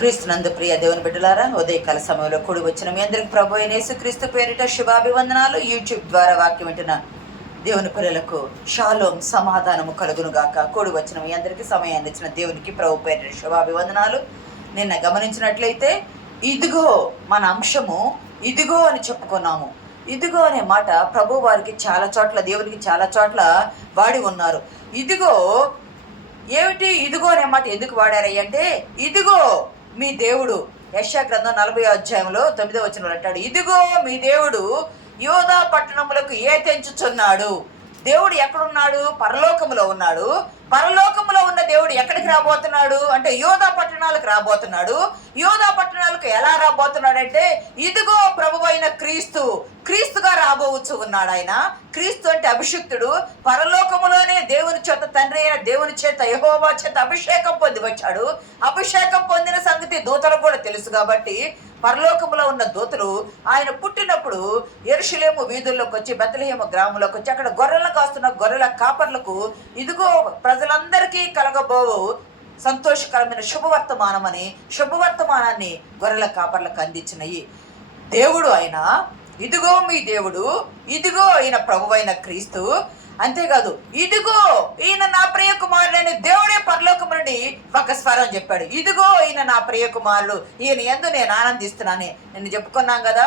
క్రీస్తునందు ప్రియ దేవుని బిడ్డలారా, ఉదయకాల సమయంలో కూడి వచ్చిన మీ అందరికి ప్రభు అయిన యేసుక్రీస్తు పేరిట శుభాభివందనాలు. యూట్యూబ్ ద్వారా వాక్యం వింటున్న దేవుని పిల్లలకు షాలోం, సమాధానము కలుగును గాక. కూడి వచ్చిన మీ అందరికీ సమయాన్ని ఇచ్చిన దేవునికి ప్రభు పేరిట శుభాభివందనాలు. నిన్న గమనించినట్లయితే ఇదిగో మన అంశము ఇదిగో అని చెప్పుకున్నాము. ఇదిగో అనే మాట ప్రభు వారికి చాలా చోట్ల, దేవునికి చాలా చోట్ల వాడి ఉన్నారు. ఇదిగో ఏమిటి? ఇదిగో అనే మాట ఎందుకు వాడారయ్య అంటే, ఇదిగో మీ దేవుడు, యెషయా గ్రంథం 40వ అధ్యాయంలో 9వ వచనంలో అంటాడు, ఇదిగో మీ దేవుడు యోధా పట్టణములకు తెంచుచున్నాడు. దేవుడు ఎక్కడున్నాడు? పరలోకములో ఉన్నాడు. పరలోకములో ఉన్న దేవుడు ఎక్కడికి రాబోతున్నాడు అంటే యోధా పట్టణాలకు రాబోతున్నాడు. యోధా పట్టణాలకు ఎలా రాబోతున్నాడు అంటే, ఇదిగో ప్రభువైన క్రీస్తుగా రాబోవచ్చు ఉన్నాడు. ఆయన క్రీస్తు అంటే అభిషిక్తుడు. పరలోకములోనే దేవుని చేత, తండ్రి అయిన దేవుని చేత, యెహోవా చేత అభిషేకం పొంది వచ్చాడు. అభిషేకం పొందిన సంగతి దూతలకు కూడా తెలుసు. కాబట్టి పరలోకములో ఉన్న దూతలు ఆయన పుట్టినప్పుడు యెరూషలేము వీధుల్లోకి వచ్చి, బెత్లెహేము గ్రామంలోకి వచ్చి, అక్కడ గొర్రెలను కాస్తున్న గొర్రెల కాపర్లకు ఇదిగో ప్రజలందరికీ కలగబోవు సంతోషకరమైన శుభవర్తమానాన్ని గొర్రెల కాపర్లకు అందించినయి. దేవుడు ఆయన, ఇదిగో మీ దేవుడు, ఇదిగో ఈయన ప్రభువైన క్రీస్తు. అంతేకాదు, ఇదిగో ఈయన నా ప్రియ కుమారుడని దేవుడే పరలోకం నుండి ఒక స్వరం చెప్పాడు. ఇదిగో ఈయన నా ప్రియ కుమారుడు, ఈయన యందు నేను ఆనందిస్తున్నాను. నేను చెప్పుకున్నాం కదా,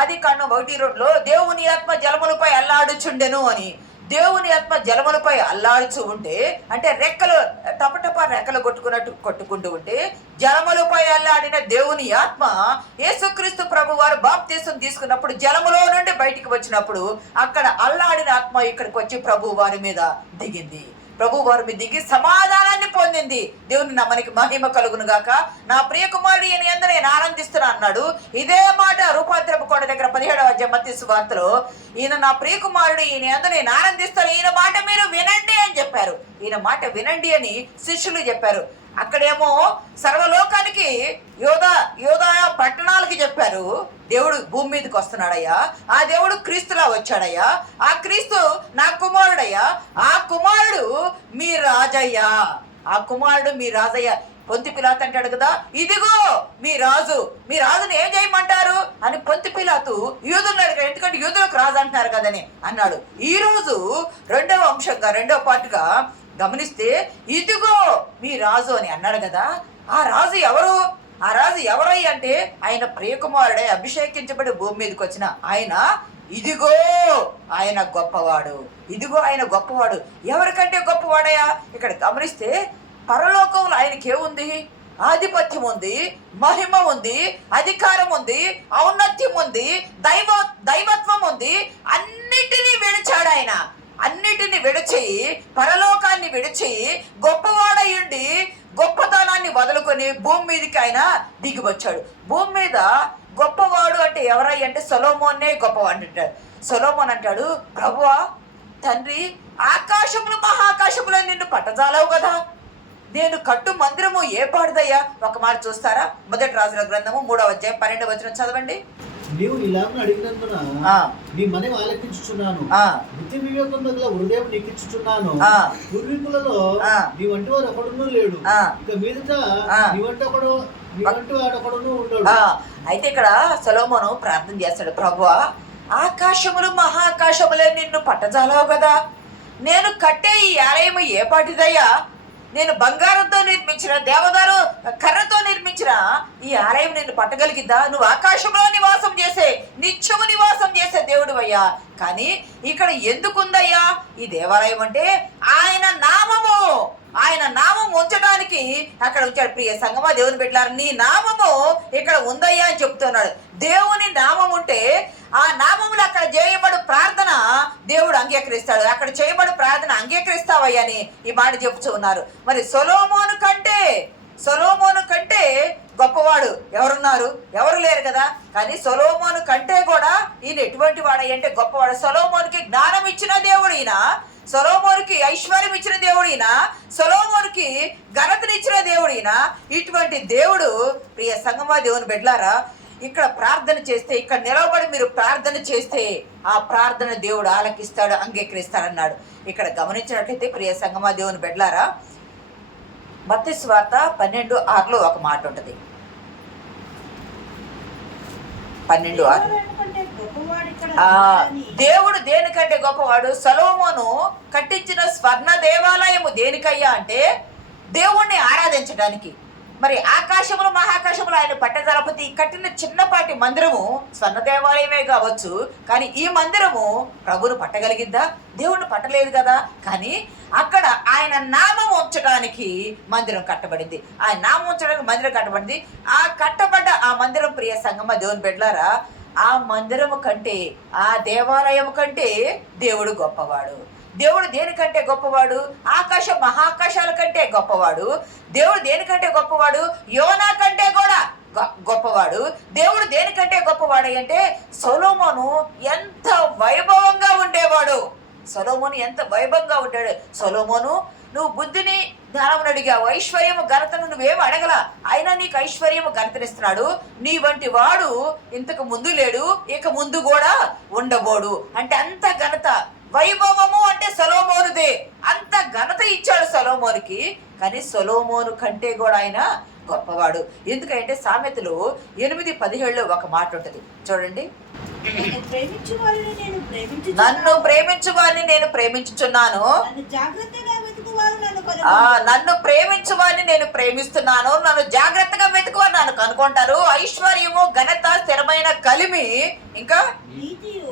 ఆదికాండం 1:2 దేవుని ఆత్మ జలములపై అల్లాడుచుండెను అని. దేవుని ఆత్మ జలములపై అల్లాడుచు ఉంటే, అంటే రెక్కలు టపటప రెక్కలు కొట్టుకుంటూ ఉంటే, జలములపై అల్లాడిన దేవుని ఆత్మ యేసుక్రీస్తు ప్రభు వారు బాప్తీసం తీసుకున్నప్పుడు జలములో నుండి బయటికి వచ్చినప్పుడు అక్కడ అల్లాడిన ఆత్మ ఇక్కడికి వచ్చి ప్రభు వారి మీద దిగింది. ప్రభు వారి మీద దిగి సమాధానాన్ని పొందింది. దేవుని నామానికి మహిమ కలుగును గాక. నా ప్రియ కుమారుడు ఈయన యందు నేను ఆనందిస్తున్నా అన్నాడు. ఇదే మాట రూపాంతరపు కొండ దగ్గర 17వ అధ్యాయం మత్తయి సువార్తలో, ఈయన నా ప్రియ కుమారుడు, ఈయన యందు నేను ఆనందిస్తాను, ఈయన మాట మీరు వినండి అని చెప్పారు. ఈయన మాట వినండి అని శిష్యులు చెప్పారు. అక్కడేమో సర్వలోకానికి యోధా పట్టణాలకి చెప్పారు. దేవుడు భూమి మీదకి వస్తున్నాడయ్యా, ఆ దేవుడు క్రీస్తులా వచ్చాడయ్యా, ఆ క్రీస్తు నా కుమారుడయ్యా, ఆ కుమారుడు మీ రాజయ్యా, ఆ కుమారుడు మీ రాజయ్యా. పొంతి పిలాతు అంటాడు కదా, ఇదిగో మీ రాజుని ఏం చేయమంటారు అని పొంతి పిలాతు యూదులను అడిగాడు. ఎందుకంటే యూదులకు రాజు అంటున్నారు కదని అన్నాడు. ఈ రోజు రెండవ పార్ట్గా గమనిస్తే, ఇదిగో మీ రాజు అని అన్నాడు కదా. ఆ రాజు ఎవరు? ఆ రాజు ఎవరై అంటే ఆయన ప్రియకుమారుడే, అభిషేకించబడి భూమి మీదకి వచ్చిన ఆయన. ఇదిగో ఆయన గొప్పవాడు, ఇదిగో ఆయన గొప్పవాడు. ఎవరికంటే గొప్పవాడయా? ఇక్కడ గమనిస్తే పరలోకంలో ఆయనకేముంది? ఆధిపత్యం ఉంది, మహిమ ఉంది, అధికారం ఉంది, ఔన్నత్యం ఉంది, దైవత్వం ఉంది. అన్నిటినీ విడిచాడు ఆయన. అన్నిటిని విడిచి, పరలోకాన్ని విడిచి, గొప్పవాడయ్యుండి గొప్పతనాన్ని వదులుకొని భూమి మీదకి ఆయన దిగి వచ్చాడు. భూమి మీద గొప్పవాడు అంటే ఎవరై అంటే సొలొమోన్నే గొప్పవాడు అంటాడు. సొలొమోన్ అంటాడు, ప్రభువా తండ్రి, ఆకాశములు మహాకాశములో నిన్ను పట్టజాలవు కదా, నేను కట్టు మందిరము ఏ పాడుదయ్యా? ఒక మాట చూస్తారా? మొదటి రాజుల గ్రంథము 3వ అధ్యాయం 12వ వచనం చదవండి. నీవు ఇలాగ అడిగినందున నీ మనవి ఆలకించుచున్నాను, బుద్ధి వివేకం గల హృదయం నీకు ఇచ్చుచున్నాను. పూర్వీకులలో నీ వంటి వారు ఒకడును లేడు, ఇక మీదట నీ వంటి వాడొకడును ఉండడు. అయితే ఇక్కడ సొలొమోను ప్రార్థన చేస్తాడు, ప్రభువా ఆకాశములు మహాకాశములే నిన్ను పట్టజాలవు కదా, నేను కట్టే ఈ ఆలయము ఏ పాటిదయ్యా? నేను బంగారంతో నిర్మించిన, దేవదారు కర్రతో నిర్మించిన ఈ ఆలయం నిన్ను పట్టగలిగిద్దా? నువ్వు ఆకాశంలో నివాసం చేసే, నిత్యము నివాసం చేసే దేవుడు అయ్యా. కానీ ఇక్కడ ఎందుకుందయ్యా ఈ దేవాలయం అంటే? ఆయన నామం ఉంచడానికి అక్కడ ఉంచాడు. ప్రియ సంగమా, దేవుని బిడ్డలారా, నీ నామము ఇక్కడ ఉందయ్యా అని చెప్తున్నాడు. దేవుని నామం ఉంటే ఆ నామములు అక్కడ చేయబడు ప్రార్థన దేవుడు అంగీకరిస్తాడు. అక్కడ చేయబడు ప్రార్థన అంగీకరిస్తావయ్యా అని ఈ మాట చెప్తూ ఉన్నారు. మరి సొలొమోను కంటే గొప్పవాడు ఎవరున్నారు? ఎవరు లేరు కదా. కానీ సొలొమోను కంటే కూడా ఈయన ఎటువంటి వాడయ్య అంటే గొప్పవాడు. సొలొమోనుకి జ్ఞానం ఇచ్చిన దేవుడు ఈయన, సొలొమోనుకి ఐశ్వర్యం ఇచ్చిన దేవుడు ఈయన, సొలొమోనుకి ఘనతనిచ్చిన దేవుడు ఈయన. ఇటువంటి దేవుడు, ప్రియ సంగమా దేవుని బిడ్డలారా, ఇక్కడ ప్రార్థన చేస్తే, ఇక్కడ నిలబడి మీరు ప్రార్థన చేస్తే ఆ ప్రార్థన దేవుడు ఆలకిస్తాడు, అంగీకరిస్తాడన్నాడు. ఇక్కడ గమనించినట్లయితే ప్రియ సంగమా దేవుని బిడ్డలారా, మత్తయి సువార్త 12:6 ఒక మాట ఉంటుంది. 12:6. దేవుడు దేనికంటే గొప్పవాడు? సొలొమోను కట్టించిన స్వర్ణ దేవాలయము దేనికయ్యా అంటే దేవుణ్ణి ఆరాధించడానికి. మరి ఆకాశములు మహాకాశములు ఆయన పట్టజలపతి కట్టిన చిన్నపాటి మందిరము స్వర్ణ దేవాలయమే కావచ్చు, కానీ ఈ మందిరము ప్రభువును పట్టగలిగిద్దా? దేవుణ్ణి పట్టలేదు కదా. కానీ అక్కడ ఆయన నామం ఉంచడానికి మందిరం కట్టబడింది. ఆయన నామం ఉంచడానికి మందిరం కట్టబడింది. ఆ కట్టబడ్డ ఆ మందిరం, ప్రియ సంగమ దేవుని బిడ్డలారా, ఆ మందిరము కంటే, ఆ దేవాలయము కంటే దేవుడు గొప్పవాడు. దేవుడు దేనికంటే గొప్పవాడు? ఆకాశ మహాకాశాల కంటే గొప్పవాడు. దేవుడు దేనికంటే గొప్పవాడు? యోనా కంటే కూడా గొప్పవాడు. దేవుడు దేనికంటే గొప్పవాడు అంటే సొలొమోను ఎంత వైభవంగా ఉండేవాడు. సొలొమోను ఎంత వైభవంగా ఉంటాడు. సొలొమోను, నువ్వు బుద్ధిని జ్ఞానమును అడిగావు, ఐశ్వర్యము ఘనతను నువ్వేం అడగల, అయినా నీకు ఐశ్వర్యము ఘనతనిస్తున్నాడు. నీ వంటి వాడు ఇంతకు ముందు లేడు, ఇక ముందు కూడా ఉండబోడు. అంటే అంత ఘనత, వైభవము అంటే సొలొమోనుదే. అంత ఘనత ఇచ్చాడు సొలొమోనుకి. కానీ సొలొమోను కంటే కూడా ఆయన గొప్పవాడు. ఎందుకంటే సామెతలు 8:17 ఒక మాట ఉంటుంది చూడండి. నన్ను ప్రేమించు వారిని నేను ప్రేమించుచున్నాను, నన్ను ప్రేమించు వారిని నేను ప్రేమిస్తున్నాను, నన్ను జాగ్రత్తగా వెతుకువారు నన్ను కనుకుంటారు. ఐశ్వర్యము ఘనత స్థిరమైన కలిమి ఇంకా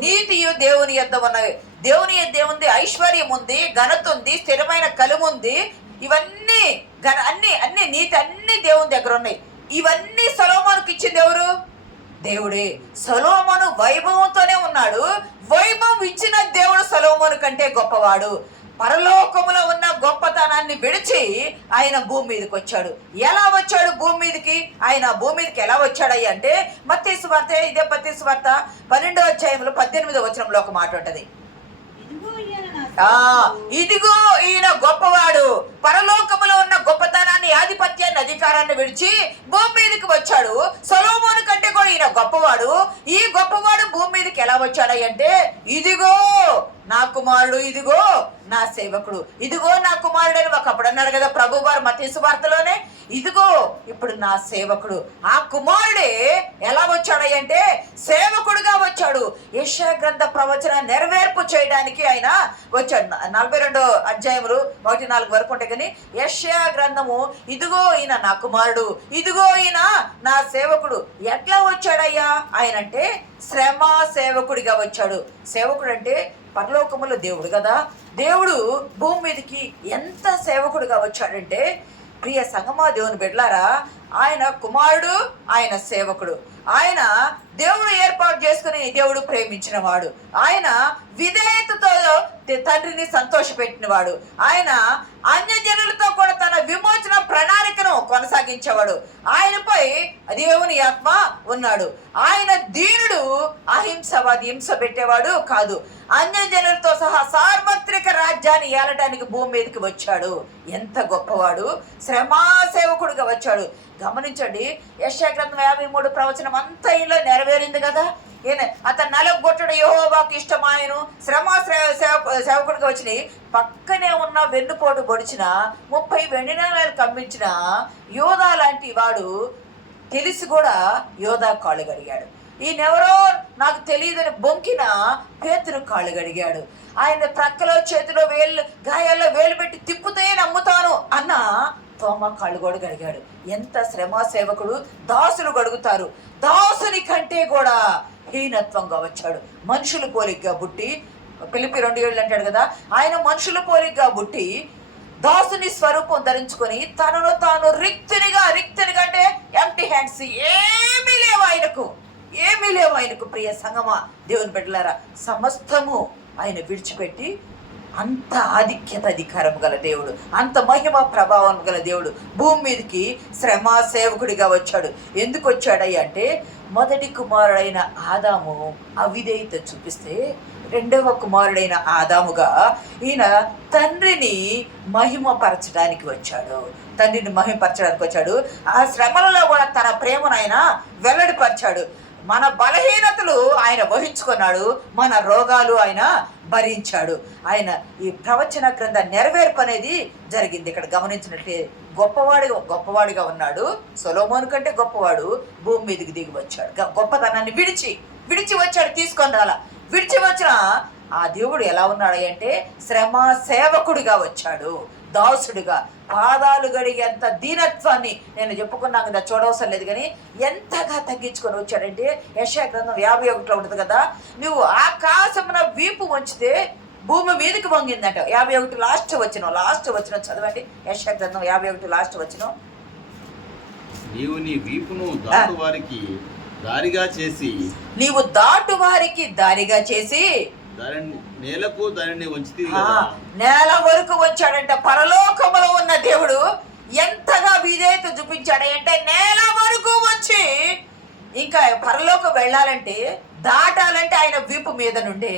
నీతియు దేవుని యొద్ద ఉన్నవి. దేవుని యొద్ద ఉంది, ఐశ్వర్యం ఉంది, ఘనత ఉంది, స్థిరమైన కలిమి ఉంది. ఇవన్నీ అన్ని నీతి అన్ని దేవుని దగ్గర ఉన్నాయి. ఇవన్నీ సొలొమోనుకి ఇచ్చింది ఎవరు? దేవుడే. సొలొమోను వైభవంతోనే ఉన్నాడు. వైభవం ఇచ్చిన దేవుడు సొలొమోను కంటే గొప్పవాడు. పరలోకములో ఉన్న గొప్పతనాన్ని విడిచి ఆయన భూమి మీదకి వచ్చాడు. ఎలా వచ్చాడు భూమి మీదకి? ఆయన భూమి మీదకి ఎలా వచ్చాడయ్య అంటే మత్తయి సువార్త, ఇదే మత్తయి సువార్త 12:18 ఒక మాట ఉంటది. ఇదిగో ఈయన గొప్పవాడు, పరలోకములో ఉన్న గొప్పతనాన్ని, ఆధిపత్యాన్ని, అధికారాన్ని విడిచి భూమి మీదకి వచ్చాడు. సొలొమోను కంటే కూడా ఈయన గొప్పవాడు. ఈ గొప్పవాడు భూమి మీదకి ఎలా వచ్చాడంటే, ఇదిగో నా కుమారుడు, ఇదిగో నా సేవకుడు, ఇదిగో నా కుమారుడు అని ఒకప్పుడు అన్నాడు కదా ప్రభు వారు మత్తయి సువార్తలోనే. ఇదిగో ఇప్పుడు నా సేవకుడు. ఆ కుమారుడే ఎలా వచ్చాడంటే సేవకుడుగా వచ్చాడు. యెషయా గ్రంథ ప్రవచన నెరవేర్పు చేయడానికి ఆయన వచ్చాడు. 42 అధ్యాయములు 1-4 వరకు ఉంటాయి. కానీ యెషయా గ్రంథము, ఇదిగో ఈయన నా కుమారుడు, ఇదిగో ఈయన నా సేవకుడు. ఎట్లా వచ్చాడయ్యా ఆయన అంటే శ్రమ సేవకుడిగా వచ్చాడు. సేవకుడు అంటే పరలోకములో దేవుడు కదా. దేవుడు భూమి మీదకి ఎంత సేవకుడిగా వచ్చాడంటే ప్రియ సంగమా దేవుని బిడ్డలారా, ఆయన కుమారుడు, ఆయన సేవకుడు. ఆయన దేవుడు ఏర్పాటు చేసుకుని దేవుడు ప్రేమించిన వాడు. ఆయన విధేయతతో తండ్రిని సంతోషపెట్టినవాడు. ఆయన అన్యజనులతో కూడా తన విమోచన ప్రణాళికను కొనసాగించేవాడు. ఆయనపై దేవుని ఆత్మ ఉన్నాడు. ఆయన దీనుడు, అహింసవాది, హింస పెట్టేవాడు కాదు. అన్యజనులతో సహా సార్వత్రిక రాజ్యాన్ని ఏలడానికి భూమి మీదకి వచ్చాడు. ఎంత గొప్పవాడు! శ్రమా సేవకుడుగా వచ్చాడు. గమనించండి, యెషయా గ్రంథం 53 ప్రవచనం అంతా ఇలా నెరవేరింది కదా. అతను నలగొట్టడు యెహోవాకు ఇష్టమాయను. శ్రమ సేవకుడిగా వచ్చినాయి. పక్కనే ఉన్న వెన్నుపోటు పొడిచిన 30 వెండి నాణాలు కమ్మించిన యోధా లాంటి వాడు తెలిసి కూడా యోధా కాళ్ళు గడిగాడు. ఈయనెవరో నాకు తెలియదని బొంకిన పేతురు కాళ్ళు గడిగాడు. ఆయన ప్రక్కలో చేతిలో గాయాల్లో వేలు పెట్టి తిప్పుతే నమ్ముతాను అన్న తోమ కాళ్ళు కూడా గడిగాడు. ఎంత శ్రమ సేవకుడు! దాసులు గడుగుతారు. దాసుని కంటే కూడా హీనత్వంగా వచ్చాడు. మనుషుల పోలికగా పుట్టి, ఫిలిప్పీ 2:7 అంటాడు కదా, ఆయన మనుషుల పోలికగా పుట్టి దాసుని స్వరూపం ధరించుకొని తనను తాను రిక్తునిగా అంటే ఎంప్టీ హ్యాండ్స్, ఏమీ లేవు ఆయనకు. ప్రియ సంగమా దేవుని బిడ్డలారా, సమస్తము ఆయన విడిచిపెట్టి అంత ఆధిక్యత అధికారం గల దేవుడు, అంత మహిమ ప్రభావం గల దేవుడు భూమి మీదకి శ్రమ సేవకుడిగా వచ్చాడు. ఎందుకు వచ్చాడయ్య అంటే మొదటి కుమారుడైన ఆదాము అవిధేయత చూపిస్తే రెండవ కుమారుడైన ఆదాముగా ఈయన తండ్రిని మహిమపరచడానికి వచ్చాడు. ఆ శ్రమలలో కూడా తన ప్రేమను ఆయన వెల్లడిపరిచాడు. మన బలహీనతలు ఆయన వహించుకున్నాడు, మన రోగాలు ఆయన భరించాడు. ఆయన ఈ ప్రవచన గ్రంథ నెరవేర్పు అనేది జరిగింది. ఇక్కడ గమనించినట్లే గొప్పవాడిగా ఉన్నాడు. సొలొమోను కంటే గొప్పవాడు భూమి మీదకి దిగి వచ్చాడు. గొప్పతనాన్ని విడిచి వచ్చాడు, తీసుకొని రాలా. విడిచి వచ్చిన ఆ దేవుడు ఎలా ఉన్నాడు అంటే శ్రమ సేవకుడిగా వచ్చాడు, దాసుడిగా. పాదాలు గడిగేంత దీనత్వాన్ని నేను చెప్పుకున్నాను కదా, చూడవసరం లేదు. కానీ ఎంతగా తగ్గించుకొని వచ్చాడంటే యెషయా గ్రంథం 51లో ఉంటుంది కదా, నువ్వు ఆకాశమున వీపు వంచితే భూమి మీదకి వంగిందంట. 51 లాస్ట్ వచ్చిన చదవండి. యెషయా గ్రంథం 51 లాస్ట్ వచ్చిన. నీవు నీ వీపును దాటు వారికి దారిగా చేసి, నీవు దాటు వారికి దారిగా చేసి నేలకు దానిని వంచితి. నేల వరకు వంచాడంట. పరలోకములో ఉన్న దేవుడు ఎంతగా విధేయత చూపించాడంటే నేల వరకు వచ్చి, ఇంకా పరలోకం వెళ్ళాలంటే దాటాలంటే ఆయన వీపు మీద నుండే,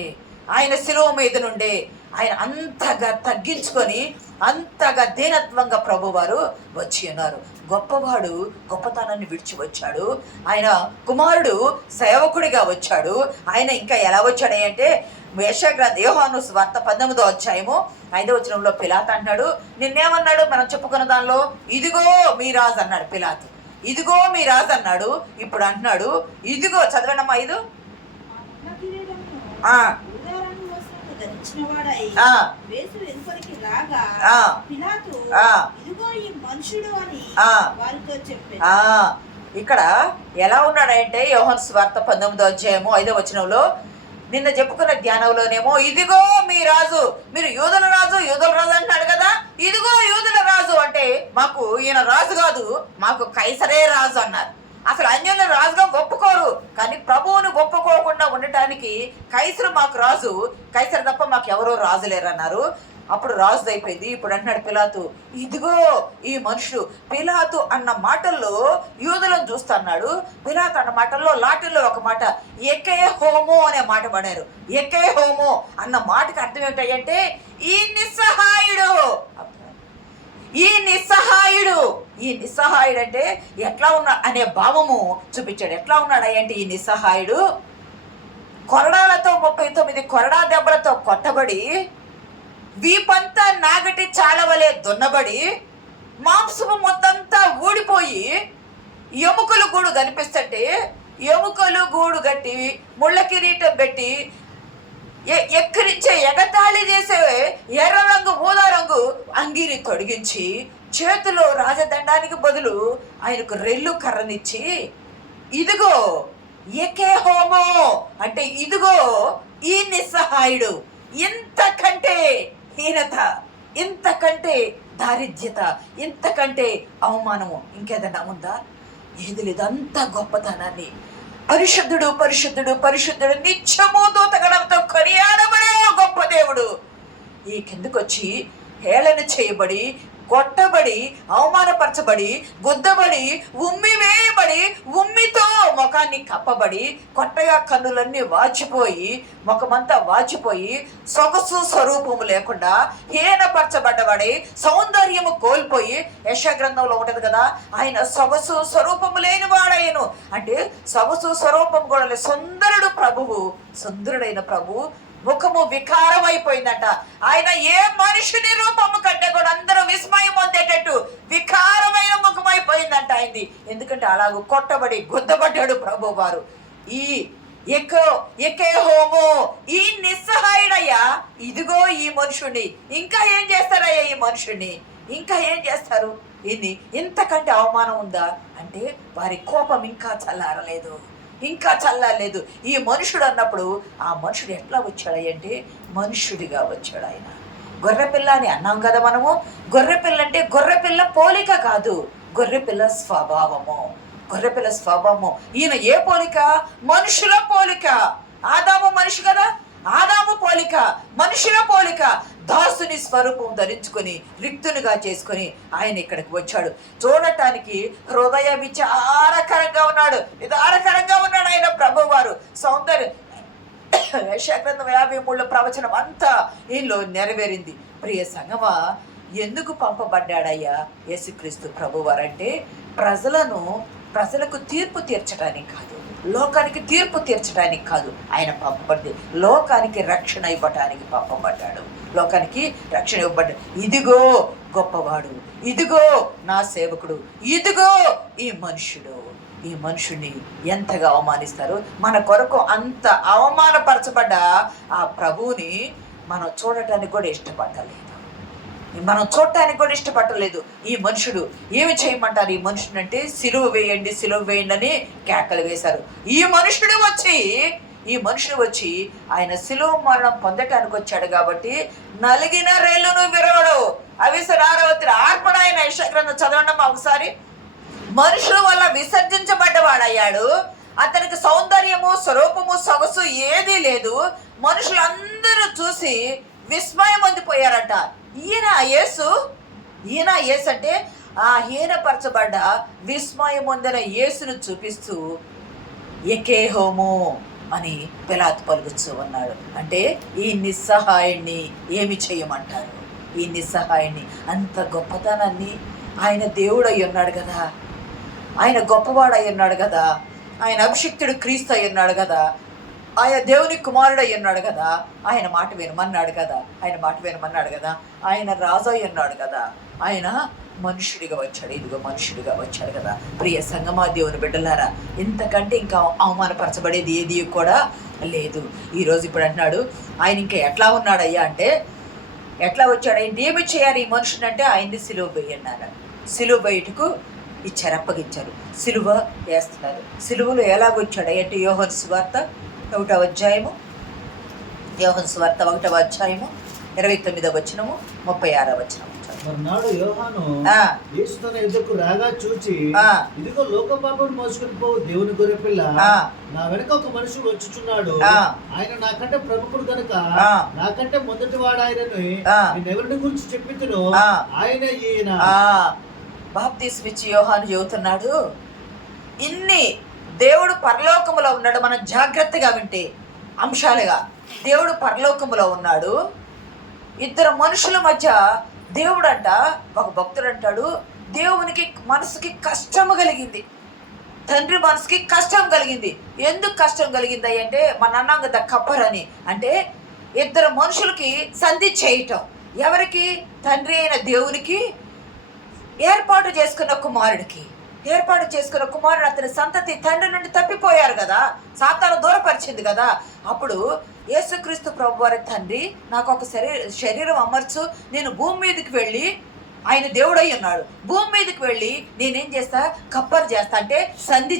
ఆయన శిలువ మీద నుండే ఆయన అంతగా తగ్గించుకొని అంతగా దీనత్వంగా ప్రభువారు వచ్చి ఉన్నారు. గొప్పవాడు గొప్పతనాన్ని విడిచి వచ్చాడు. ఆయన కుమారుడు సేవకుడిగా వచ్చాడు. ఆయన ఇంకా ఎలా వచ్చాడు అంటే యెషయా గ్రంథం యోహాను సువార్త 18వ అధ్యాయము 5వ వచనంలో పిలాతు అంటాడు, నిన్నేమన్నాడు మనం చెప్పుకున్న దానిలో, ఇదిగో మీ రాజు అన్నాడు పిలాతు. ఇదిగో మీ రాజు అన్నాడు. ఇప్పుడు అంటున్నాడు ఇదిగో, చదవండమ్మా 5. ఇక్కడ ఎలా ఉన్నాడంటే యోహాను సువార్త 19వ అధ్యాయము 5వ వచనంలో, నిన్న చెప్పుకున్న ధ్యానంలోనేమో ఇదిగో మీ రాజు, మీరు యూదుల రాజు అంటున్నాడు కదా, ఇదిగో యూదుల రాజు అంటే మాకు ఈయన రాజు కాదు, మాకు కైసరే రాజు అన్నారు. అసలు అన్యులను రాజుగా ఒప్పుకోరు, కానీ ప్రభువును ఒప్పుకోకుండా ఉండటానికి కైసరు మాకు రాజు, కైసరు తప్ప మాకు ఎవరో రాజు లేరన్నారు. అప్పుడు రాజు అయిపోయింది. ఇప్పుడు అంటున్నాడు పిలాతు, ఇదిగో ఈ మనుషుడు. పిలాతు అన్న మాటల్లో యూదులను చూస్తున్నాడు. పిలాతు అన్న మాటల్లో లాటిల్లో ఒక మాట ఎకే హోమో అనే మాట పడారు. ఎకే హోమో అన్న మాటకి అర్థం ఏంటంటే ఈ నిస్సహాయుడు. ఈ నిస్సహాయుడు అంటే ఎట్లా ఉన్నా అనే భావము చూపించాడు. ఎట్లా ఉన్నాడు అంటే ఈ నిస్సహాయుడు కొరడాలతో 39 కొరడా దెబ్బలతో కొట్టబడి, వీపంతా నాగటి చాలవలే దున్నబడి, మాంసము మొత్తంతా ఊడిపోయి, ఎముకలు గూడు కనిపిస్తుంటే ఎముకలు గూడు కట్టి ముళ్ళ కిరీటం పెట్టి ఎక్కిరించే ఎగతాళి చేసే ఎర్ర రంగు ఊదా రంగు అంగీని తొడిగించి, చేతిలో రాజదండానికి బదులు ఆయనకు రెల్లు కర్రనిచ్చి, ఇదిగో ఎకే హోమో అంటే ఇదిగో ఈ నిస్సహాయుడు. ఇంతకంటే హీనత, ఇంతకంటే దారిద్ర్యత, ఇంతకంటే అవమానము ఇంకేదన్నా ఉందా? ఏది లేదు. అంత గొప్పతనాన్ని పరిశుద్ధుడు నిత్యము దూతగణంతో కొనియాడబడే గొప్ప దేవుడు ఈ కిందకొచ్చి హేళన చేయబడి, కొట్టబడి, అవమానపరచబడి, గుద్దబడి, ఉమ్మి వేయబడి, ఉమ్మితో ముఖాన్ని కప్పబడి, కొట్టగా కన్నులన్నీ వాచిపోయి, ముఖమంతా వాచిపోయి, సొగసు స్వరూపము లేకుండా హీనపరచబడ్డబడి, సౌందర్యము కోల్పోయి, యెషయా గ్రంథంలో ఉంటది కదా, ఆయన సొగసు స్వరూపము లేని వాడయ్యను అంటే సొగసు స్వరూపం కూడా లేదు. సుందరుడైన ప్రభువు ముఖము వికారం అయిపోయిందట. ఆయన ఏ మనుషుని రూపము కంటే కూడా అందరూ విస్మయం పొందేటట్టు వికారమైన ముఖం అయిపోయిందంట ఆయనది. ఎందుకంటే అలాగూ కొట్టబడి గుద్దబడ్డాడు ప్రభు వారు. ఈ ఎకే హోమో ఈ నిస్సహాయుడయ్యా, ఇదిగో ఈ మనుషుణ్ణి. ఇంకా ఏం చేస్తారయ్యా ఈ మనుషుణ్ణి? ఇంకా ఏం చేస్తారు? ఇది ఇంతకంటే అవమానం ఉందా అంటే వారి కోపం ఇంకా చల్లారలేదు. ఈ మనుషుడు అన్నప్పుడు ఆ మనుషుడు ఎట్లా వచ్చాడంటే మనుష్యుడిగా వచ్చాడు. ఆయన గొర్రెపిల్ల అని అన్నాం కదా మనము. గొర్రెపిల్ల అంటే గొర్రెపిల్ల పోలిక కాదు, గొర్రెపిల్ల స్వభావము. ఈయన ఏ పోలిక? మనుషుల పోలిక. ఆదాము మనిషి కదా, ఆదాము పోలిక, మనుషుల పోలిక. దాసుని స్వరూపం ధరించుకొని రిక్తునిగా చేసుకొని ఆయన ఇక్కడికి వచ్చాడు. చూడటానికి హృదయ విచారకరంగా ఉన్నాడు ఆయన ప్రభువారు. సౌందర్యం యెషయా గ్రంథం 53 ప్రవచనం అంతా ఈయనలో నెరవేరింది. ప్రియ సంగమా, ఎందుకు పంపబడ్డాడయ్యా యేసుక్రీస్తు ప్రభువారు అంటే ప్రజలకు తీర్పు తీర్చడానికి కాదు, లోకానికి తీర్పు తీర్చడానికి కాదు ఆయన పంపబడింది, లోకానికి రక్షణ ఇవ్వటానికి పంపబడ్డాడు. లోకానికి రక్షణ ఇవ్వబడ్డాడు. ఇదిగో గొప్పవాడు, ఇదిగో నా సేవకుడు, ఇదిగో ఈ మనుషుడు. ఈ మనుషుడిని ఎంతగా అవమానిస్తారు. మన కొరకు అంత అవమానపరచబడ్డ ఆ ప్రభువుని మనం చూడటానికి కూడా ఇష్టపడలేదు. మనం చూడటానికి కూడా ఇష్టపడలేదు. ఈ మనుషుడు ఏమి చేయమంటారు? ఈ మనుషుడు అంటే సిలువ వేయండి, సిలువ వేయండి అని కేకలు వేశారు. ఈ మనుషుడు వచ్చి ఆయన సిలువ మరణం పొందటానికి వచ్చాడు కాబట్టి నలిగిన రేలును విరవడు అవిసరారవతి ఆర్పణ. ఆయన యెషయా చదవండి ఒకసారి. మనుషుల వల్ల విసర్జించబడ్డవాడయ్యాడు. అతనికి సౌందర్యము, స్వరూపము, సొగసు ఏదీ లేదు. మనుషులందరూ చూసి విస్మయం పొందిపోయారట. ఈయన యేసు అంటే ఆ హీనపరచబడ్డ విస్మయం పొందిన యేసును చూపిస్తూ ఎకేహోము అని పిలాతు పలుకుతూ ఉన్నాడు. అంటే ఈ నిస్సహాయుణ్ణి ఏమి చేయమంటారు? ఈ నిస్సహాయుణ్ణి, అంత గొప్పతనాన్ని, ఆయన దేవుడు అయి ఉన్నాడు కదా, ఆయన గొప్పవాడు అయి ఉన్నాడు కదా, ఆయన అభిషిక్తుడు క్రీస్తు అయి ఉన్నాడు కదా, ఆయన దేవుని కుమారుడు అయి ఉన్నాడు కదా, ఆయన మాట వినమన్నాడు కదా, ఆయన రాజు అయి ఉన్నాడు కదా, ఆయన మనుషుడిగా వచ్చాడు. ఇదిగో మనుషుడిగా వచ్చాడు కదా. ప్రియ సంగమా, దేవుని బిడ్డలారా, ఇంతకంటే ఇంకా అవమానపరచబడేది ఏది కూడా లేదు. ఈరోజు ఇప్పుడు అంటున్నాడు ఆయన ఇంకా ఎట్లా ఉన్నాడయ్యా అంటే, ఎట్లా వచ్చాడు, ఏంటి, ఏమి చేయాలి ఈ మనుషుని అంటే ఆయన్ని సిలువ వేయన్నారు. సిలువ బయటకు ఇచ్చారు, అప్పగించారు, సిలువ వేస్తున్నారు. సిలువలో ఎలాగొచ్చాడు అంటే యోహాను సువార్త 1వ అధ్యాయము 29వ వచనము 36వ వచనం. మర్నాడు యోహాను యేసు తన ఎదురుకు రాగా చూచి, ఇదిగో లోక పాపను మోసుకొని పోవు దేవుని గొర్రెపిల్ల, నా వెనక ఒక మనుషుడు వచ్చుచున్నాడు, ఆయన నాకంటే ప్రముఖుడు గనుక నాకంటే మొదటి వాడు ఆయనని నేను ఎవరిని గురించి చెప్పితును, ఆయన ఈయన. బాప్తీసం ఇచ్చి యోహాను చెబుతున్నాడు, ఇన్ని దేవుడు పరలోకములో ఉన్నాడు. మనం జాగ్రత్తగా వింటే అంశాలుగా, దేవుడు పరలోకములో ఉన్నాడు. ఇద్దరు మనుషుల మధ్య దేవుడు అంట, ఒక భక్తుడు అంటాడు, దేవునికి మనసుకి కష్టము కలిగింది, తండ్రి మనసుకి కష్టం కలిగింది. ఎందుకు కష్టం కలిగింది అంటే, మన అన్నాం కదా కప్పర్ అని, అంటే ఇద్దరు మనుషులకి సంధి చేయటం. ఎవరికి? తండ్రి అయిన దేవునికి ఏర్పాటు చేసుకున్న కుమారుడు అతని సంతతి తండ్రి నుండి తప్పిపోయారు కదా, సాతాను దూరపరిచింది కదా. అప్పుడు యేసుక్రీస్తు ప్రభువారి తండ్రి, నాకు ఒక శరీరం అమర్చు, నేను భూమి మీదకి వెళ్ళి, ఆయన దేవుడై ఉన్నాడు, భూమి మీదకి వెళ్ళి నేనేం చేస్తా, కప్పర్ చేస్తా, అంటే సంధి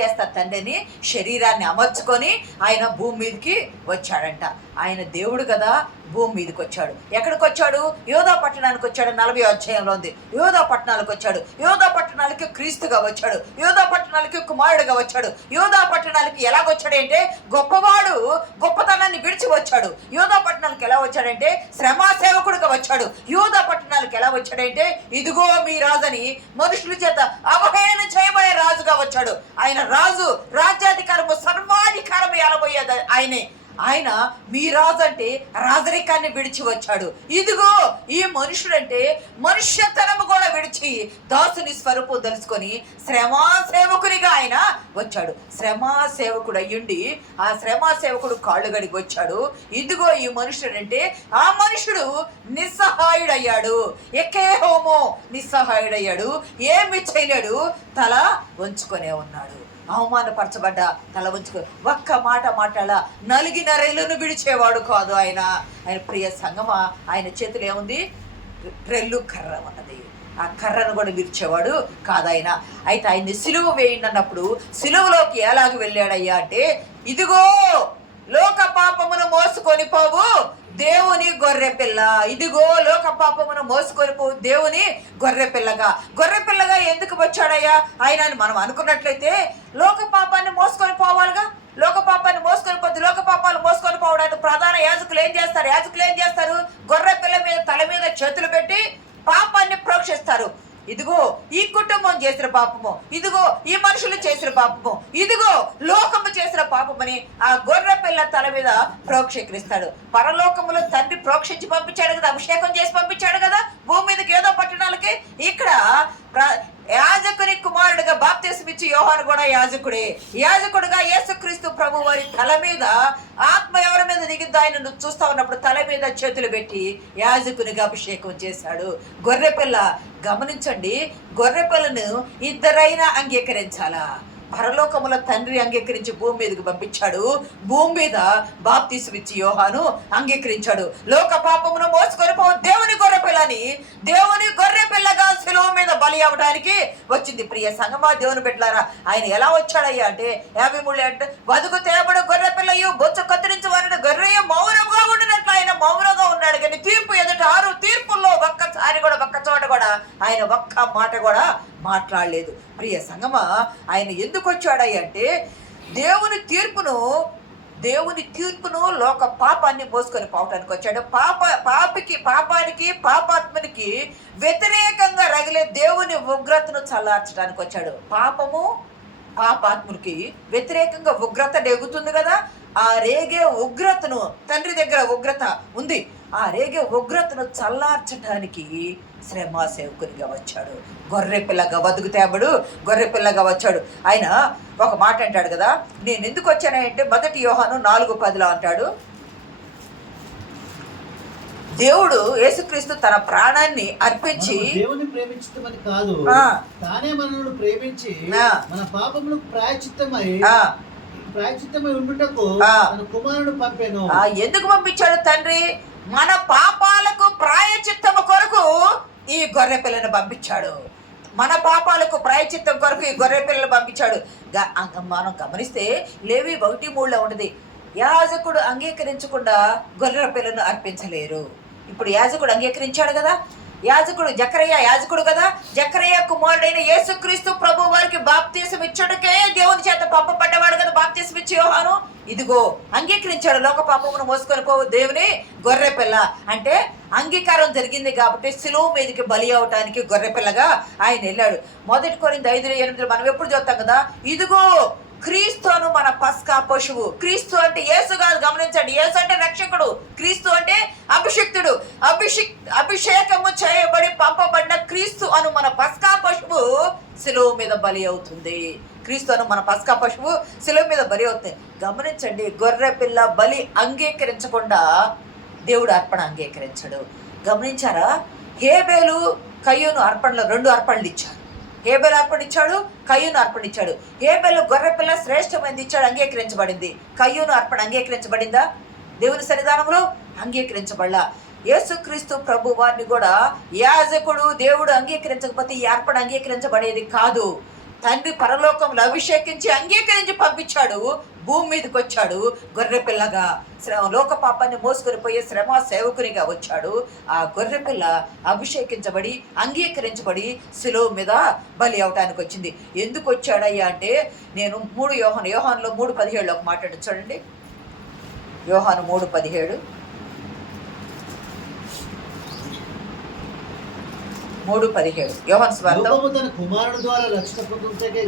చేస్తా తండ్రిని, శరీరాన్ని అమర్చుకొని ఆయన భూమి మీదకి వచ్చాడంట. ఆయన దేవుడు కదా, భూమి మీదకి వచ్చాడు. ఎక్కడికి వచ్చాడు? యోధా పట్టణానికి వచ్చాడు. 40వ అధ్యాయంలో ఉంది. యోధా పట్టణాలకు వచ్చాడు. యోధా పట్టణాలకి క్రీస్తుగా వచ్చాడు. యోధా పట్టణాలకి కుమారుడుగా వచ్చాడు. యోధా పట్టణాలకి ఎలాగొచ్చాడు అంటే, గొప్పవాడు గొప్పతనాన్ని విడిచి వచ్చాడు. యోధా పట్టణాలకు ఎలా వచ్చాడంటే శ్రమా సేవకుడుగా వచ్చాడు. యోధా పట్టణాలకు ఎలా వచ్చాడంటే, ఇదిగో మీ రాజని మనుషుల చేత అవహేళన చేయబోయే రాజుగా వచ్చాడు. ఆయన రాజు, రాజ్యాధికారము, సర్వాధికారము ఎలబోయేది ఆయనే. ఆయన మీ రాజు అంటే రాజరికాన్ని విడిచి వచ్చాడు. ఇదిగో ఈ మనుషుడంటే మనుష్యతనము కూడా విడిచి దాసుని స్వరూపం తెలుసుకొని శ్రమా సేవకునిగా ఆయన వచ్చాడు. శ్రమా సేవకుడు అయ్యుండి ఆ శ్రమా సేవకుడు కాళ్ళు గడికి వచ్చాడు. ఇదిగో ఈ మనుషుడంటే ఆ మనుషుడు నిస్సహాయుడయ్యాడు. ఎకేహోమో నిస్సహాయుడయ్యాడు. ఏమి చేయలేడు, తల వంచుకొనే ఉన్నాడు. అవమానపరచబడ్డ తల వంచుకో, ఒక్క మాట మాట్లాడ, నలిగిన రెల్లును విడిచేవాడు కాదు ఆయన. ప్రియ సంగమా, ఆయన చేతులు ఏముంది? రెల్లు కర్ర ఉన్నది. ఆ కర్రను కూడా విరిచేవాడు కాదు ఆయన. అయితే ఆయన్ని సిలువ వేయండి అన్నప్పుడు సిలువలోకి ఎలాగ వెళ్ళాడయ్యా అంటే, ఇదిగో లోక పాపమును మోసుకొని పోవు దేవుని గొర్రెపిల్ల. ఇదిగో లోక పాపమును మోసుకొని పోవు దేవుని గొర్రెపిల్లగా ఎందుకు వచ్చాడయ్యా ఆయన అని మనం అనుకున్నట్లయితే, లోక పాపాన్ని మోసుకొని పోవాలిగా. లోక పాపాన్ని మోసుకొని పోతే, లోక పాపాలు మోసుకొని పోవడానికి ప్రధాన యాజకులు ఏం చేస్తారు? గొర్రెపిల్ల మీద తల మీద చేతులు పెట్టి పాపాన్ని ప్రోక్షిస్తారు. ఇదిగో ఈ కుటుంబం చేసిన పాపము, ఇదిగో ఈ మనుషులు చేసిన పాపము, ఇదిగో లోకము చేసిన పాపమని ఆ గొర్రె పిల్ల తల మీద ప్రోక్షిస్తాడు. పరలోకములో తండ్రి ప్రోక్షించి పంపించాడు కదా, అభిషేకం చేసి పంపించాడు కదా భూమి మీదకి ఏదో పట్టణాలకి. ఇక్కడ యాజకుని కుమారుడిగా బాప్తిసం ఇచ్చి యోహాను కూడా యాజకుడే. యాజకుడుగా యేసుక్రీస్తు ప్రభు వారి తల మీద ఆత్మ ఎవరి మీద దిగిద్దో ఆయన చూస్తా ఉన్నప్పుడు తల మీద చేతులు పెట్టి యాజకునిగా అభిషేకం చేశాడు. గొర్రెపిల్ల, గమనించండి, గొర్రెపిల్లను ఇద్దరైనా అంగీకరించాలా? పరలోకముల తండ్రి అంగీకరించి భూమి మీదకి పంపించాడు. భూమి మీద బాప్తిసం ఇచ్చి యోహాను అంగీకరించాడు. లోక పాపమును మోసుకొని పో దేవుని గొర్రెపిల్లని, దేవుని గొర్రెపిల్లగా శిలువ మీద బలి అవ్వడానికి వచ్చింది. ప్రియ సంగమా, దేవుని బిడ్డలారా, ఆయన ఎలా వచ్చాడయ్యా అంటే 53 అంటే వదుకు తేబడు గొర్రెపిల్లయు బొచ్చు కత్తిరించవాడు గొర్రెయు మౌనంగా ఉండినట్లు ఆయన మౌనంగా ఉన్నాడు. కానీ తీర్పు ఎదుట 6 తీర్పుల్లో ఒక్కసారి కూడా ఒక్క చోట కూడా ఆయన ఒక్క మాట కూడా మాట్లాడలేదు. ప్రియ సంగమా, ఆయన ఎందుకు వచ్చాడయ్య అంటే దేవుని తీర్పును లోక పాపాన్ని మోసుకొని పోవటానికి వచ్చాడు. పాపానికి పాపాత్మనికి వ్యతిరేకంగా రగిలే దేవుని ఉగ్రతను చల్లార్చడానికి వచ్చాడు. పాపము పాపాత్మునికి వ్యతిరేకంగా ఉగ్రత రేగుతుంది కదా, ఆ రేగే ఉగ్రతను, తండ్రి దగ్గర ఉగ్రత ఉంది, ఆ రేగే ఉగ్రతను చల్లార్చడానికి శ్రమ సేవకునిగా వచ్చాడు. గొర్రెపిల్లగా బతుకు తేబడు గొర్రెపిల్లగా వచ్చాడు. ఆయన ఒక మాట అంటాడు కదా, నేను ఎందుకు వచ్చానంటే 1 యోహాను 4:10 అంటాడు, దేవుడు యేసుక్రీస్తు తన ప్రాణాన్ని అర్పించి దేవుని ప్రేమించటమని కాదు, తానే మనల్ని ప్రేమించి మన పాపములకు ప్రాయశ్చిత్తమై ఉండుటకు తన కుమారుడు పంపాను. ఎందుకు పంపించాడు తండ్రి? మన పాపాలకు ప్రాయశ్చిత్తము కొరకు ఈ గొర్రె పిల్లను పంపించాడు. మన పాపాలకు ప్రాయశ్చిత్తం కొరకు ఈ గొర్రె పిల్లను పంపించాడు. మనం గమనిస్తే లేవి 1:3 ఉన్నది, యాజకుడు అంగీకరించకుండా గొర్రె పిల్లను అర్పించలేరు. ఇప్పుడు యాజకుడు అంగీకరించాడు కదా, యాజకుడు జకరయ్య యాజకుడు కదా, జకరయ్య కుమారుడైన యేసుక్రీస్తు ప్రభు వారికి బాప్తిసం ఇచ్చుటకే దేవుని చేత పంపబడ్డవాడు కదా బాప్తిసం ఇచ్చి యోహాను. ఇదిగో అంగీకరించాడు, లోక పాపమును మోసుకొని పోవు దేవుని గొర్రె పిల్ల అంటే అంగీకారం జరిగింది కాబట్టి శిలువ మీదకి బలి అవటానికి గొర్రెపిల్లగా ఆయన వెళ్ళాడు. 1 కొరింథీ 5:8 మనం ఎప్పుడు చూస్తాం కదా, ఇదిగో క్రీస్తు అను మన పస్కా పశువు. క్రీస్తు అంటే యేసు కాదు, గమనించండి, యేసు అంటే రక్షకుడు, క్రీస్తు అంటే అభిషిక్తుడు. అభిషేకము చేయబడి పంపబడిన క్రీస్తు అను మన పస్కా పశువు శిలువ మీద బలి అవుతుంది. క్రీస్తు అను మన పస్కా పశువు శిలువ మీద బలి అవుతుంది. గమనించండి, గొర్రె పిల్ల బలి అంగీకరించకుండా దేవుడు అర్పణ అంగీకరించాడు. గమనించారా? హేబేలు కయ్యూను అర్పణలో 2 అర్పణలు ఇచ్చారు. హేబేలు అర్పణ ఇచ్చాడు, కయ్యూను అర్పణ ఇచ్చాడు. హేబేలు గొర్రెపిల్ల శ్రేష్టమైనది ఇచ్చాడు, అంగీకరించబడింది. కయ్యూను అర్పణ అంగీకరించబడిందా? దేవుని సన్నిధానంలో అంగీకరించబడలా. యేసుక్రీస్తు ప్రభు వారిని కూడా యాజకుడు దేవుడు అంగీకరించకపోతే ఈ అర్పణ అంగీకరించబడేది కాదు. తండ్రి పరలోకంలో అభిషేకించి అంగీకరించి పంపించాడు, భూమి మీదకి వచ్చాడు గొర్రెపిల్లగా, లోక పాపాన్ని మోసుకొని పోయే శ్రమ సేవకునిగా వచ్చాడు. ఆ గొర్రెపిల్ల అభిషేకించబడి అంగీకరించబడి శిలువ మీద బలి అవటానికి వచ్చింది. ఎందుకు వచ్చాడయ్యా అంటే, నేను యోహానులో 3:17 ఒక మాట చూడండి. యోహాను 3:17 యోహాను సువార్త,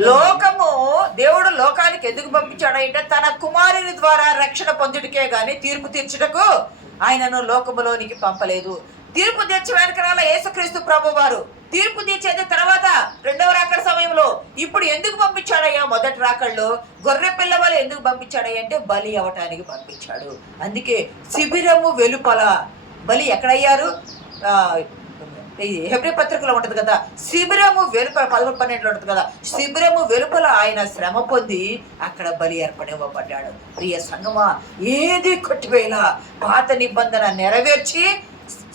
లోకము దేవుడు లోకానికి ఎందుకు పంపించాడంటే తన కుమారుని ద్వారా రక్షణ పొందుటకే గాని తీర్పు తీర్చుటకు ఆయనను లోకములోనికి పంపలేదు. తీర్పు తీర్చే వెనకరాల యేసుక్రీస్తు ప్రభు వారు తీర్పు తీర్చేది తర్వాత 2వ రాకడ సమయంలో. ఇప్పుడు ఎందుకు పంపించాడయ్యా? మొదటి రాకడలో గొర్రె పిల్లవాళ్ళు ఎందుకు పంపించాడయ్యా అంటే బలి అవటానికి పంపించాడు. అందుకే శిబిరము వెలుపల బలి ఎక్కడయ్యారు? హెబ్రీ పత్రికలో ఉంటుంది కదా, శిబిరము వెలుపల 11-12 ఉంటుంది కదా, శిబిరము వెలుపల ఆయన శ్రమ పొంది అక్కడ బలి అర్పణివ్వబడ్డాడు. ప్రియ సంగమా, ఏది కొట్టివేలా పాత నిబంధన నెరవేర్చి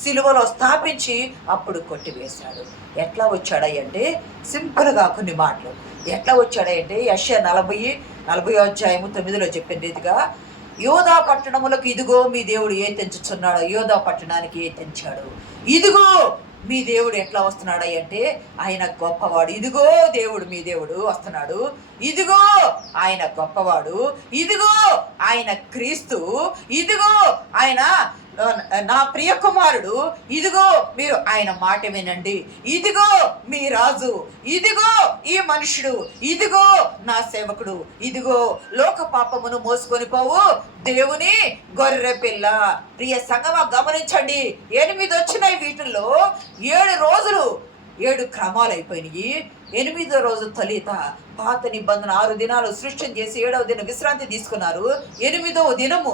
సిలువలో స్థాపించి అప్పుడు కొట్టివేశాడు. ఎట్లా వచ్చాడంటే సింపుల్గా కొన్ని మాటలు ఎట్లా వచ్చాడంటే యెషయా 40:9 చెప్పిన రీతిగా, యోధా పట్టణములకు ఇదిగో మీ దేవుడు ఏ తెంచుచున్నాడో, యోధా పట్టణానికి ఏ తెంచాడు, ఇదిగో మీ దేవుడు ఎట్లా వస్తున్నాడు అంటే ఆయన గొప్పవాడు, ఇదిగో దేవుడు మీ దేవుడు వస్తున్నాడు, ఇదిగో ఆయన గొప్పవాడు, ఇదిగో ఆయన క్రీస్తు, ఇదిగో ఆయన నా ప్రియ కుమారుడు, ఇదిగో మీరు ఆయన మాట వినండి, ఇదిగో మీ రాజు, ఇదిగో ఈ మనుషుడు, ఇదిగో నా సేవకుడు, ఇదిగో లోక పాపమును మోసుకొని పోవు దేవుని గొర్రె పిల్ల. ప్రియ సంగమా గమనించండి, 8 వచ్చినాయి, వీటిల్లో 7 రోజులు 7 క్రమాలు అయిపోయినాయి. 8వ రోజు తొలిత పాత నిబంధన 6 దినాలు సృష్టి చేసి 7వ దినం విశ్రాంతి తీసుకున్నారు. 8వ దినము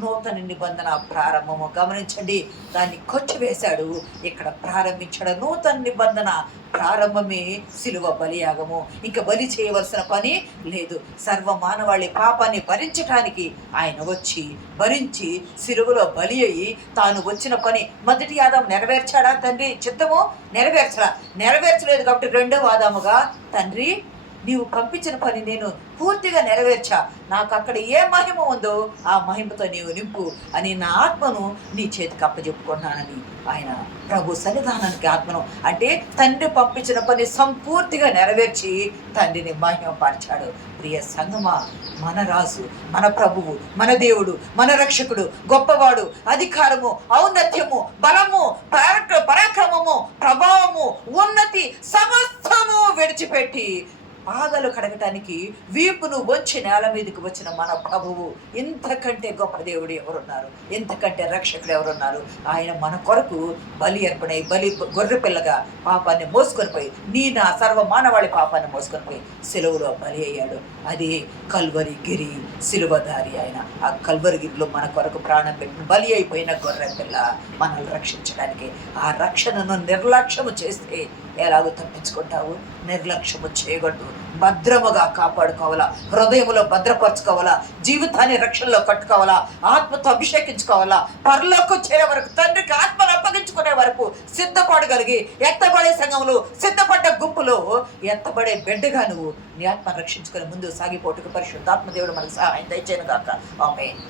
నూతన నిబంధన ప్రారంభము. గమనించండి, దాన్ని కొచ్చివేశాడు, ఇక్కడ ప్రారంభించాడు. నూతన నిబంధన ప్రారంభమే సిలువ బలియాగము. ఇంకా బలి చేయవలసిన పని లేదు. సర్వ మానవాళి పాపాన్ని భరించటానికి ఆయన వచ్చి భరించి సిలువలో బలి అయ్యి తాను వచ్చిన పని మొదటి ఆదాము నెరవేర్చాడా తండ్రి చిత్తము? నెరవేర్చలేదు. కాబట్టి 2వ ఆదాముగా తండ్రి నీవు పంపించిన పని నేను పూర్తిగా నెరవేర్చా, నాకు అక్కడ ఏ మహిమ ఉందో ఆ మహిమతో నీవు నింపు అని నా ఆత్మను నీ చేతికి అప్పచెప్పుకున్నానని ఆయన ప్రభు సన్నిధానానికి ఆత్మను అంటే తండ్రి పంపించిన పని సంపూర్తిగా నెరవేర్చి తండ్రిని మహిమపరిచాడు. ప్రియ సంగమా, మన రాజు, మన ప్రభువు, మన దేవుడు, మన రక్షకుడు, గొప్పవాడు, అధికారము, ఔన్నత్యము, బలము, పరాక్రమము, ప్రభావము, ఉన్నతి సమస్తము విడిచిపెట్టి పాదాలు కడగటానికి వీపును వంచి నేల మీదకి వచ్చిన మన ప్రభువు, ఇంతకంటే గొప్ప దేవుడు ఎవరున్నారు? ఇంతకంటే రక్షకుడు ఎవరున్నారు? ఆయన మన కొరకు బలి అర్పణై గొర్రె పిల్లగా పాపాన్ని మోసుకొని పోయి నా సర్వ మానవాళి పాపాన్ని మోసుకొని పోయి సిలువలో బలి అయ్యాడు. అది కల్వరి గిరి సిలువదారి. ఆయన ఆ కల్వరి గిరిలో మన కొరకు ప్రాణం పెట్టిన బలి అయిపోయిన గొర్రె పిల్ల మనల్ని రక్షించడానికి. ఆ రక్షణను నిర్లక్ష్యము చేస్తే ఎలాగో తప్పించుకుంటావు? నిర్లక్ష్యము చేయకూడదు. భద్రముగా కాపాడుకోవాలా, హృదయంలో భద్రపరచుకోవాలా, జీవితాన్ని రక్షణలో కట్టుకోవాలా, ఆత్మతో అభిషేకించుకోవాలా, పరలోకి చేరే వరకు తండ్రికి ఆత్మను అప్పగించుకునే వరకు సిద్ధపడగలిగి ఎత్తబడే సంఘంలో సిద్ధపడ్డ గుంపులో ఎత్తబడే బిడ్డగా నువ్వు నీ ఆత్మను రక్షించుకుని ముందు సాగిపోటుకు పరిశుద్ధాత్మ దేవుడు మనకు సహాయం దయచేయను గాక. ఆమేన్.